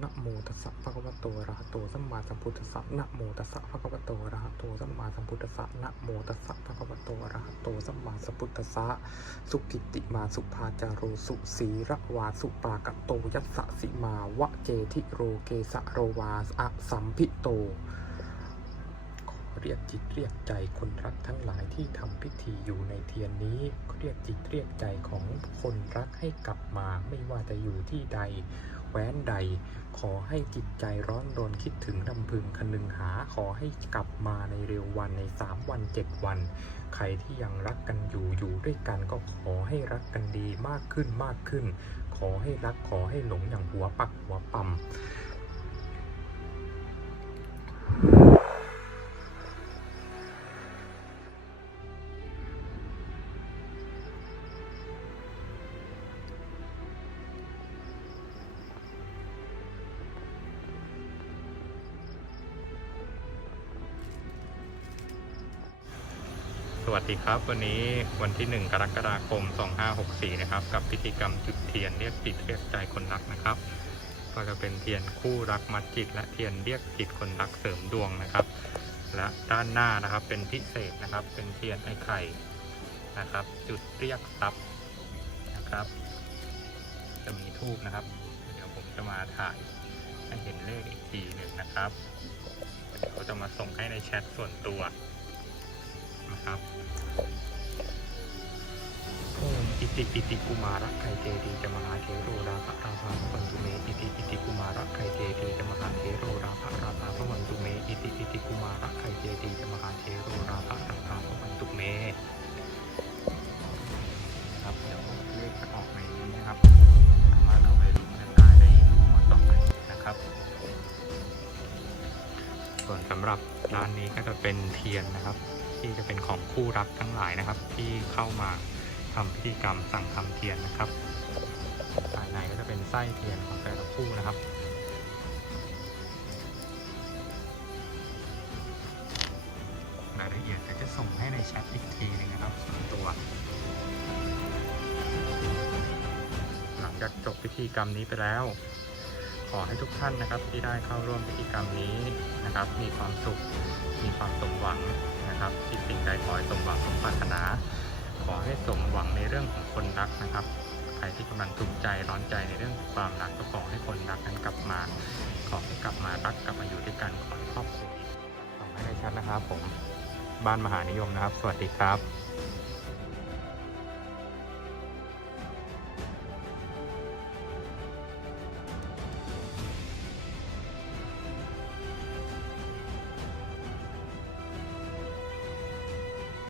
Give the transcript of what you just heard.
โตอะระหะโตสัมมาสัมพุทธัสสะนะโมตัสสะภะคะวะโตอะระหะโตสัมมาสัมพุทธัสสะนะโมตัสสะภะคะวะโตอะระหะโตสัมมาสัมพุทธัสสะสุกิตติมาสุภาจารุสุสีระวาสุปากะโตยัสสะสิมาวะเจทิโรเกสะโรวาอะสัมพิโตเรียกจิตเรียกใจคนรักทั้งหลายที่ทำพิธีอยู่ในเทียนนี้เรียกจิตเรียกใจของคนรักให้กลับมาไม่ว่าจะอยู่ที่ใด แว้นใด ขอให้จิตใจร้อนรนคิดถึงลำพึงคนึงหาขอให้กลับมาในเร็ววันในสามวันเจ็ดวัน ใครที่ยังรักกันอยู่อยู่ด้วยกันก็ขอให้รักกันดีมากขึ้นมากขึ้น ขอให้รักขอให้หลงอย่างหัวปักหัวปั๊ม วัสดีครับ วันนี้วันที่ 1 กรกฎาคม 2564 นะครับ กับพิธีกรรมจุดเทียนเรียกจิตเรียกใจคนรักนะครับ ก็จะเป็นเทียนคู่รักมัดจิต และเทียนเรียกจิตคนรักเสริมดวงนะครับ และด้านหน้านะครับเป็นพิเศษนะครับ เป็นเทียนไอ้ไข่นะครับ จุดเรียกทรัพย์นะครับ จะมีทูบนะครับ เดี๋ยวผมจะมาถ่ายให้เห็นเลขอีกทีหนึ่งนะครับเดี๋ยวจะมาส่งให้ในแชทส่วนตัว นะครับโอมอิติอิติกุมาระไคเจดีจะมหาเทโรราภราภาพวันตุเมอิติอิติกุมาระไคเจดีจะมหาเทโรราภราภาพวันตุเมอิติอิติกุมาระไคเจดีจะมหาเทโรราภราภาพวันตุเมครับเดี๋ยวเลขจะออกในนี้นะครับสามารถเอาไปลุ้นกันได้ในงวดต่อไปนะครับ ส่วนสำหรับร้านนี้ก็จะเป็นเทียนนะครับ ที่จะเป็นของคู่รักทั้งหลายนะครับ ที่เข้ามาทำพิธีกรรมสั่งทำเทียนนะครับภายในก็จะเป็นไส้เทียนของแต่ละคู่นะครับรายละเอียดเดี๋ยวจะส่งให้ในแชทอีกทีหนึงนะครับส่วนตัว หลังจากจบพิธีกรรมนี้ไปแล้ว ขอให้ทุกท่านนะครับที่ได้เข้าร่วมพิธีกรรมนี้นะครับ มีความสุข มีความสมหวัง นะครับที่สิ่งใดขอให้สมหวังสมปรารถนา ขอให้สมหวังในเรื่องของคนรักนะครับใครที่กำลังทุกข์ใจร้อนใจในเรื่องความรักก็ขอให้คนรักนั้นกลับมา ขอให้กลับมารักกลับมาอยู่ด้วยกันขอให้ครอบครัวส่งให้ได้ชัดนะครับ ผมบ้านมหานิยมนะครับ สวัสดีครับ